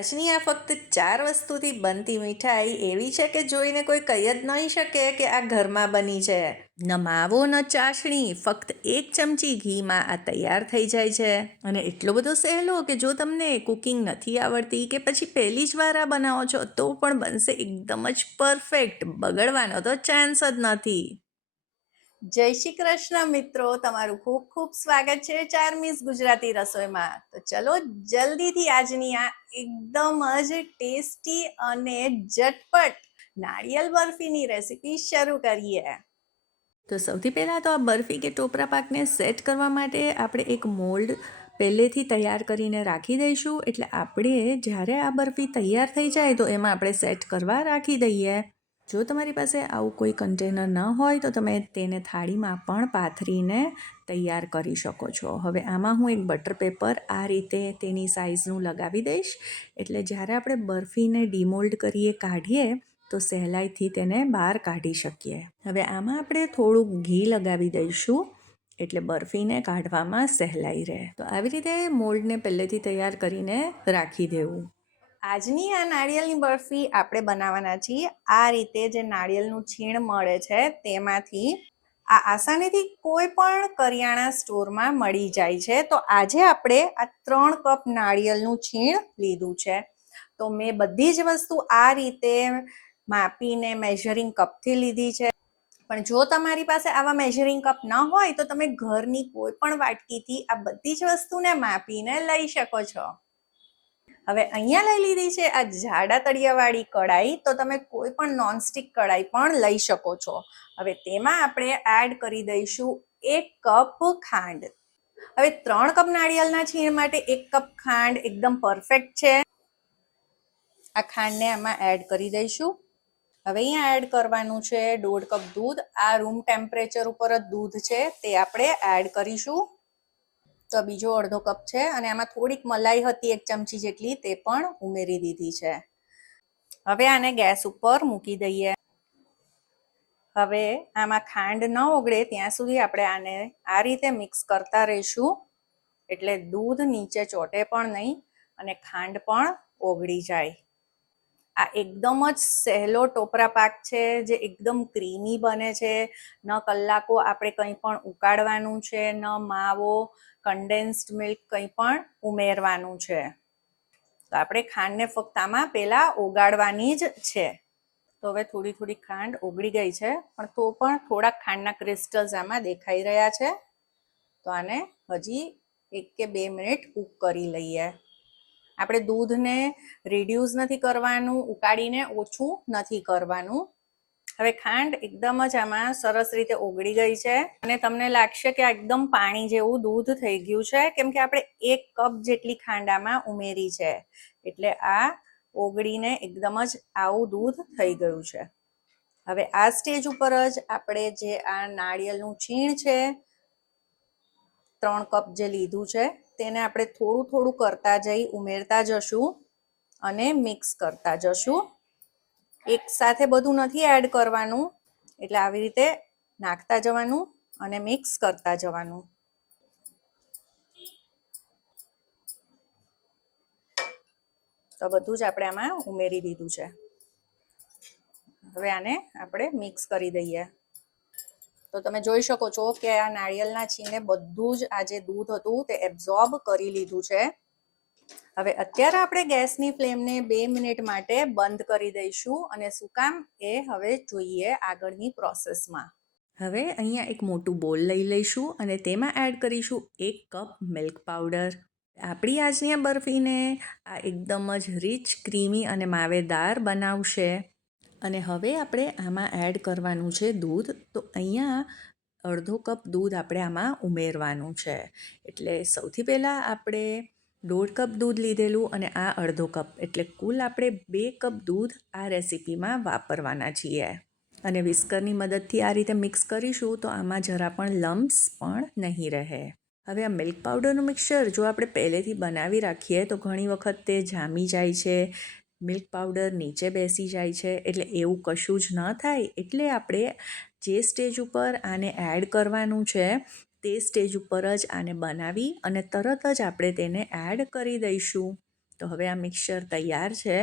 આજની આ ફક્ત 4 વસ્તુથી બનતી મીઠાઈ એવી છે કે જોઈને કોઈ કહી જ નહીં શકે કે આ ઘરમાં બની છે. ન માવો ન ચાસણી, ફક્ત 1 ચમચી ઘીમાં આ તૈયાર થઈ જાય છે. અને એટલો બધો સહેલો કે જો તમને કુકિંગ નથી આવડતી કે પછી પહેલી જ વાર આ બનાવો છો તો પણ બનશે એકદમ જ પરફેક્ટ. બગડવાનો તો ચાન્સ જ નથી. જય શ્રી કૃષ્ણ મિત્રો, તમારું ખૂબ ખૂબ સ્વાગત છે ચાર્મીસ ગુજરાતી રસોઈમાં. તો ચલો જલ્દીથી આજની આ એકદમ જ ટેસ્ટી અને ઝટપટ નાળિયેર બરફીની રેસીપી શરૂ કરીએ. તો સૌથી પહેલાં તો આ બરફી કે ટોપરા પાકને સેટ કરવા માટે આપણે એક મોલ્ડ પહેલેથી તૈયાર કરીને રાખી દઈશું. એટલે આપણે જ્યારે આ બરફી તૈયાર થઈ જાય તો એમાં આપણે સેટ કરવા રાખી દઈએ. જો તમારી પાસે આવું કોઈ કન્ટેનર ન હોય તો તમે તેને થાળીમાં પણ પાથરીને તૈયાર કરી શકો છો. હવે આમાં હું એક બટર પેપર આ રીતે તેની સાઇઝનું લગાવી દઈશ. એટલે જ્યારે આપણે બરફીને ડીમોલ્ડ કરીએ કાઢીએ તો સહેલાઈથી તેને બહાર કાઢી શકીએ. હવે આમાં આપણે થોડુંક ઘી લગાવી દઈશું એટલે બરફીને કાઢવામાં સહેલાઈ રહે. તો આવી રીતે મોલ્ડને પહેલેથી તૈયાર કરીને રાખી દેવું. આજની આ નાળિયેરની બરફી આપણે બનાવવાના છીએ. આ રીતે જે નાળિયેરનું છીણ મળે છે તેમાંથી આ આસાનીથી કોઈ પણ કરિયાણા સ્ટોરમાં મળી જાય છે. તો આજે આપણે આ 3 કપ નાળિયેરનું છીણ લીધું છે. તો મેં બધી જ વસ્તુ આ રીતે માપીને મેઝરિંગ કપથી લીધી છે. પણ જો તમારી પાસે આવા મેઝરિંગ કપ ન હોય તો તમે ઘરની કોઈ પણ વાટકીથી આ બધી જ વસ્તુને માપીને લઈ શકો છો. હવે અહીંયા લઈ લીધી છે આ જાડા તળિયાવાળી કડાઈ. તો તમે કોઈ પણ નોનસ્ટિક કડાઈ પણ લઈ શકો છો. હવે તેમાં આપણે એડ કરી દઈશું 1 કપ ખાંડ. હવે 3 કપ નાળિયેરના છીણ માટે 1 કપ ખાંડ એકદમ પરફેક્ટ છે. આ ખાંડને આમાં એડ કરી દઈશું. હવે અહીંયા એડ કરવાનું છે 1.5 કપ દૂધ. આ રૂમ ટેમ્પરેચર ઉપર જ દૂધ છે તે આપણે એડ કરીશું. તો બીજો 1/2 કપ છે અને આમાં થોડીક મલાઈ હતી 1 ચમચી જેટલી, તે પણ ઉમેરી દીધી છે. હવે આને ગેસ ઉપર મૂકી દઈએ. હવે આમાં ખાંડ ન ઓગળે ત્યાં સુધી આપણે આને આ રીતે મિક્સ કરતા રહીશું. એટલે દૂધ નીચે ચોટે પણ નહીં અને ખાંડ પણ ઓગળી જાય. આ એકદમ જ સહેલો ટોપરા પાક છે જે એકદમ ક્રીમી બને છે. ન કલાકો આપણે કંઈ પણ ઉકાળવાનું છે, ન માવો, કન્ડેન્સ્ડ મિલ્ક કંઈ પણ ઉમેરવાનું છે. તો આપણે ખાંડને ફક્ત આમાં પહેલાં ઓગાળવાની જ છે. તો હવે થોડી થોડી ખાંડ ઓગળી ગઈ છે પણ તો પણ થોડાક ખાંડના ક્રિસ્ટલ્સ આમાં દેખાઈ રહ્યા છે. તો આને હજી 1 કે 2 મિનિટ કૂક કરી લઈએ. આપણે દૂધને રિડ્યુસ નથી કરવાનું, ઉકાળીને ઓછું નથી કરવાનું. હવે ખાંડ એકદમ જ આમાં સરસ રીતે ઓગળી ગઈ છે અને તમને લાગશે કે આ એકદમ પાણી જેવું દૂધ થઈ ગયું છે, કેમ કે આપણે 1 કપ જેટલી ખાંડ આમાં ઉમેરી છે. એટલે આ ઓગળીને એકદમ જ આવું દૂધ થઈ ગયું છે. હવે આ સ્ટેજ ઉપર જ આપણે જે આ નાળિયેરનું છીણ છે 3 કપ જે લીધું છે તેને આપણે થોડું થોડું કરતા જઈ ઉમેરતા જશું અને મિક્સ કરતા જશું. એક સાથે બધું નથી એડ કરવાનું. એટલે આવી રીતે નાખતા જવાનું અને મિક્સ કરતા જવાનું. તો બધું જ આપણે આમાં ઉમેરી દીધું છે. હવે આને આપણે મિક્સ કરી દઈએ. તો તમે જોઈ શકો છો કે આ નાળિયેરના છીણે બધું જ આ જે દૂધ હતું તે એબ્ઝોર્બ કરી લીધું છે. હવે અત્યારે આપણે ગેસની ફ્લેમને 2 મિનિટ માટે બંધ કરી દઈશું અને શું કામ એ હવે જોઈએ આગળની પ્રોસેસમાં. હવે અહીંયા એક મોટું બોલ લઈ લઈશું અને તેમાં એડ કરીશું 1 કપ મિલ્ક પાવડર. આપણી આજની આ બરફીને આ એકદમ જ રીચ, ક્રીમી અને માવેદાર બનાવશે. અને હવે આપણે આમાં એડ કરવાનું છે દૂધ. તો અહીંયા 1/2 કપ દૂધ આપણે આમાં ઉમેરવાનું છે. એટલે સૌથી પહેલાં આપણે 1.5 કપ દૂધ લીધેલું અને આ 1/2 કપ, એટલે કુલ આપણે 2 કપ દૂધ આ રેસીપીમાં વાપરવાના છીએ. અને વિસ્કરની મદદથી આ રીતે મિક્સ કરીશું તો આમાં જરા પણ લમ્સ પણ નહીં રહે. હવે આ મિલ્ક પાવડરનું મિક્સર જો આપણે પહેલેથી બનાવી રાખીએ તો ઘણી વખત તે જામી જાય છે, મિલ્ક પાવડર નીચે બેસી જાય છે. એટલે એવું કશું જ ન થાય. એટલે આપણે જે સ્ટેજ ઉપર આને એડ કરવાનું છે તે સ્ટેજ ઉપર જ આને બનાવી અને તરત જ આપણે તેને એડ કરી દઈશું. તો હવે આ મિક્સર તૈયાર છે.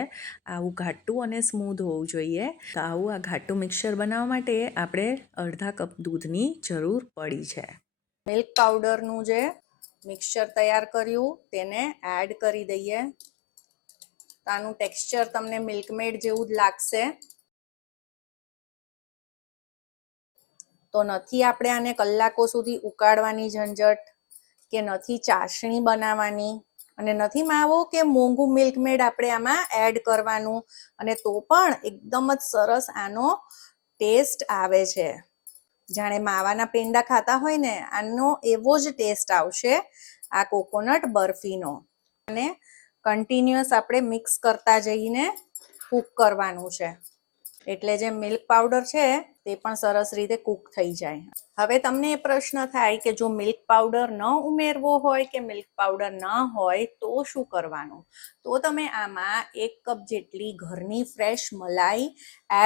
આવું ઘાટું અને સ્મૂધ હોવું જોઈએ. તો આવું આ ઘાટું મિક્સર બનાવવા માટે આપણે અડધા કપ દૂધની જરૂર પડી છે. મિલ્ક પાવડરનું જે મિક્સર તૈયાર કર્યું તેને એડ કરી દઈએ. તો આનું ટેક્સચર તમને મિલ્કમેડ જેવું જ લાગશે. તો નથી આપણે આને કલાકો સુધી ઉકાળવાની ઝંઝટ, કે નથી ચાસણી બનાવવાની, અને નથી માવો કે મોંઘું મિલ્કમેડ આપણે આમાં એડ કરવાનું, અને તો પણ એકદમ જ સરસ આનો ટેસ્ટ આવે છે. જાણે માવાના પેંડા ખાતા હોય ને, આનો એવો જ ટેસ્ટ આવશે આ કોકોનટ બરફીનો. અને કન્ટિન્યુઅસ આપણે મિક્સ કરતા જઈને કૂક કરવાનું છે, એટલે જે મિલ્ક પાવડર છે તે પણ સરસ રીતે કૂક થઈ જાય. હવે તમને એ પ્રશ્ન થાય કે જો મિલ્ક પાવડર ન ઉમેરવો હોય કે મિલ્ક પાવડર ન હોય તો શું કરવાનું? તો તમે આમાં 1 કપ જેટલી ઘરની ફ્રેશ મલાઈ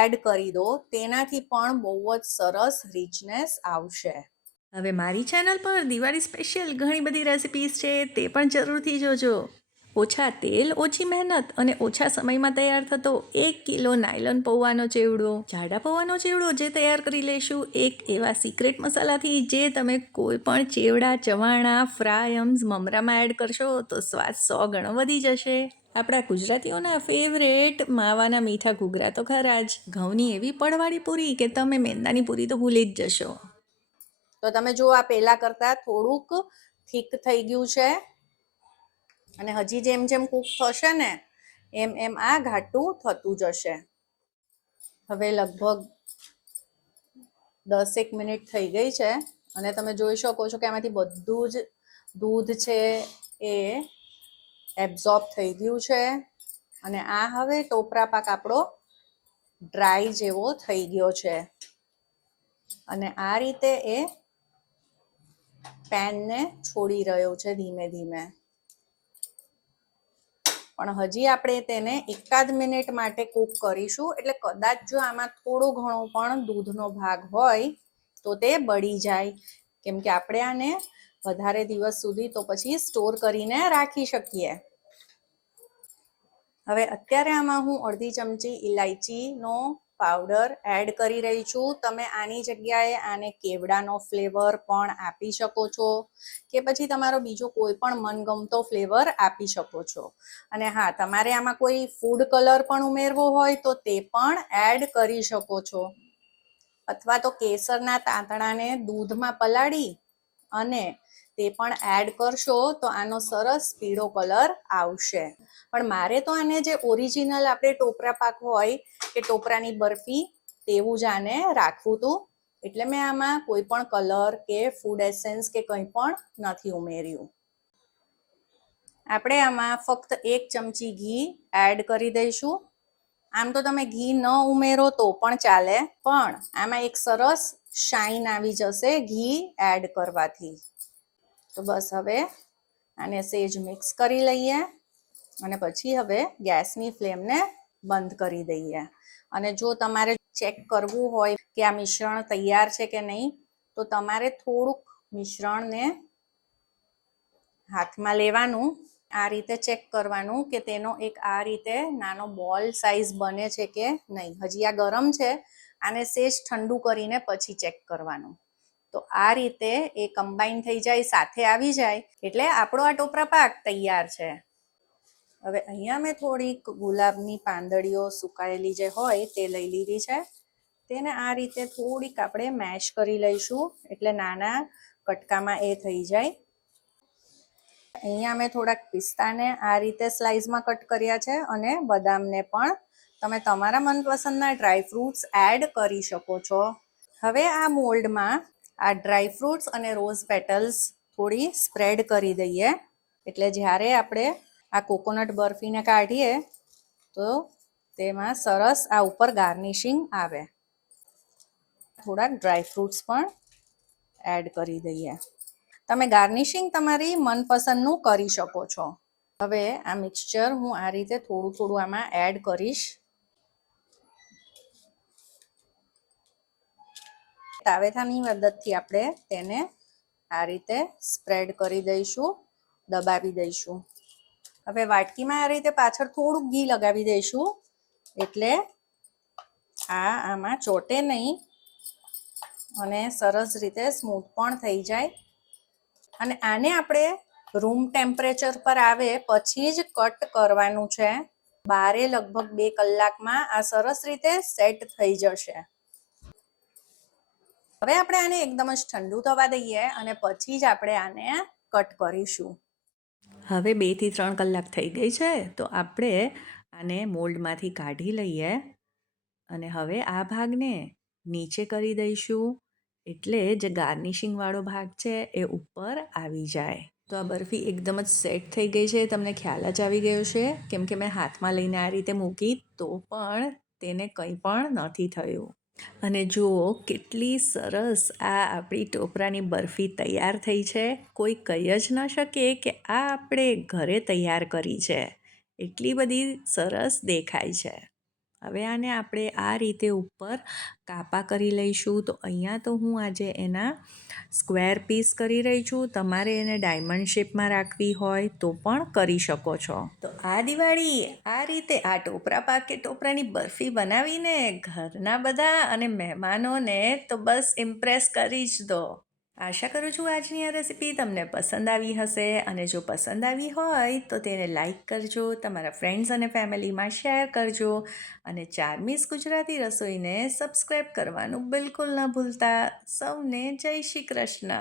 એડ કરી દો. તેનાથી પણ બહુ જ સરસ રીચનેસ આવશે. હવે મારી ચેનલ પર દિવાળી સ્પેશિયલ ઘણી બધી રેસિપીઝ છે, તે પણ જરૂરથી જોજો. ઓછા તેલ, ઓછી મહેનત અને ઓછા સમયમાં તૈયાર થતો 1 કિલો નાયલોન પૌવાનો ચેવડો. જાડા પૌવાનો ચેવડો જે તૈયાર કરી લઈશું એક એવા સિક્રેટ મસાલાથી, જે તમે કોઈ પણ ચેવડા, ચવાણા, ફ્રાયમ્સ, મમરામાં એડ કરશો તો સ્વાદ 100 ગણો વધી જશે. આપણા ગુજરાતીઓના ફેવરેટ માવાના મીઠા ઘૂઘરા તો ખરા જ. ઘઉંની એવી પડવાળી પૂરી કે તમે મેંદાની પૂરી તો ભૂલી જ જશો. તો તમે જો આ પહેલા કરતા થોડુંક થીક થઈ ગયું છે, અને હજી જેમ જેમ કૂક થશે ને એમ એમ આ ઘાટું થતું જશે. હવે લગભગ 10 મિનિટ થઈ ગઈ છે, અને તમે જોઈ શકો છો કે આમાંથી બધું જ દૂધ છે એ એબ્ઝોર્બ થઈ ગયું છે, અને આ હવે ટોપરા પાક આપણો ડ્રાય જેવો થઈ ગયો છે. અને આ રીતે એ પેનને છોડી રહ્યો છે ધીમે ધીમે. પણ હજી આપણે તેને 1 મિનિટ માટે કૂક કરીશું. એટલે કદાચ જો આમાં થોડો ઘણો પણ દૂધનો ભાગ હોય તો તે બળી જાય, કેમ કે આપણે આને વધારે દિવસ સુધી તો પછી સ્ટોર કરીને રાખી શકીએ. હવે અત્યારે આમાં હું અડધી ચમચી ઇલાયચીનો પાવડર એડ કરી રહી છું. તમે આની જગ્યાએ આને કેવડાનો ફ્લેવર પણ આપી શકો છો, કે પછી તમારો બીજો કોઈ પણ મનગમતો ફ્લેવર આપી શકો છો. અને હા, તમારે આમાં કોઈ ફૂડ કલર પણ ઉમેરવો હોય તો તે પણ એડ કરી શકો છો, અથવા તો કેસરના તાંતણાને દૂધમાં પલાળી અને તે પણ એડ કરશો તો આનો સરસ પીળો કલર આવશે. પણ મારે તો આને જે ઓરિજિનલ આપણે ટોપરા પાક હોય કે ટોપરાની બરફી તેવું જ આને રાખવું હતું, એટલે મેં આમાં કોઈ પણ કલર કે ફૂડ એસેન્સ કે કંઈ પણ નથી ઉમેર્યું. આપણે આમાં ફક્ત 1 ચમચી ઘી એડ કરી દઈશું. આમ તો તમે ઘી ન ઉમેરો તો પણ ચાલે, પણ આમાં એક સરસ શાઇન આવી જશે ઘી એડ કરવાથી. તો બસ હવે આને સેજ મિક્સ કરી લઈએ, અને પછી હવે ગેસની ફ્લેમને બંધ કરી દઈએ. અને જો તમારે ચેક કરવું હોય કે આ મિશ્રણ તૈયાર છે કે નહીં, તો તમારે થોડુંક મિશ્રણને હાથમાં લેવાનું, આ રીતે ચેક કરવાનું કે તેનો એક આ રીતે નાનો બોલ સાઈઝ બને છે કે નહીં. હજી આ ગરમ છે, આને સેજ ઠંડુ કરીને પછી ચેક કરવાનું. તો આ રીતે એ કમ્બાઈન થઈ જાય, સાથે આવી જાય, એટલે આપણો આ ટોપરા પાક તૈયાર છે. હવે અહીંયા મેં થોડીક ગુલાબની પાંદડીઓ સુકાયેલી જે હોય તે લઈ લીધી છે. તેને આ રીતે થોડીક આપણે મેશ કરી લઈશું, એટલે નાના કટકામાં એ થઈ જાય. અહીંયા મેં થોડાક પિસ્તાને આ રીતે સ્લાઇસમાં કટ કર્યા છે, અને બદામને પણ તમે તમારા મનપસંદના ડ્રાય ફ્રૂટ્સ એડ કરી શકો છો. હવે આ મોલ્ડમાં આ ડ્રાય ફ્રૂટ્સ અને રોઝ પેટલ્સ થોડી સ્પ્રેડ કરી દઈએ, એટલે જ્યારે આપણે આ કોકોનટ બરફીને કાઢીએ તો તેમાં સરસ આ ઉપર ગાર્નિશિંગ આવે. થોડાક ડ્રાય ફ્રૂટ્સ પણ એડ કરી દઈએ. તમે ગાર્નિશિંગ તમારી મનપસંદનું કરી શકો છો. હવે આ મિક્સચર હું આ રીતે થોડું થોડું આમાં એડ કરીશ. તાવેથાની મદદથી આપણે તેને આ રીતે સ્પ્રેડ કરી દઈશું, દબાવી દઈશું. હવે વાટકીમાં આ રીતે પાછળ થોડુંક ઘી લગાવી દઈશું એટલે આમાં ચોટે નહીં અને સરસ રીતે સ્મૂથ પણ થઈ જાય. અને આને આપણે રૂમ ટેમ્પરેચર પર આવે પછી જ કટ કરવાનું છે. બારે લગભગ 2 કલાકમાં આ સરસ રીતે સેટ થઈ જશે. હવે આપણે આને એકદમ જ ઠંડુ થવા દઈએ અને પછી જ આપણે આને કટ કરીશું. હવે 2 થી 3 કલાક થઈ ગઈ છે તો આપણે આને મોલ્ડમાંથી કાઢી લઈએ અને હવે આ ભાગને નીચે કરી દઈશું એટલે જે ગાર્નિશિંગ વાળો ભાગ છે એ ઉપર આવી જાય. તો આ બરફી એકદમ જ સેટ થઈ ગઈ છે, તમને ખ્યાલ જ આવી ગયો છે કેમ કે મેં હાથમાં લઈને આ રીતે મૂકી તો પણ તેને કંઈ પણ નથી થયું. અને જુઓ કેટલી સરસ આ આપણી ટોપરાની બરફી તૈયાર થઈ છે. કોઈ કહી જ ન શકે કે આ આપણે ઘરે તૈયાર કરી છે, એટલી બધી સરસ દેખાય છે. હવે આને આપણે આ રીતે ઉપર કાપા કરી લઈશું. તો અહીંયા તો હું આજે એના સ્ક્વેર પીસ કરી રહી છું. તમારે એને ડાયમંડ શેપમાં રાખવી હોય તો પણ કરી શકો છો. તો આ દિવાળી આ રીતે આ ટોપરા પાક કે ટોપરાની બરફી બનાવીને ઘરના બધા અને મહેમાનોને તો બસ ઇમ્પ્રેસ કરી જ દો. આશા કરું છું આજની આ રેસીપી તમને પસંદ આવી હશે અને જો પસંદ આવી હોય તો તેને લાઈક કરજો, તમારા ફ્રેન્ડ્સ અને ફેમિલીમાં શેર કરજો અને ચાર્મીસ ગુજરાતી રસોઈને સબસ્ક્રાઈબ કરવાનું બિલકુલ ન ભૂલતા. સૌને જય શ્રી કૃષ્ણ.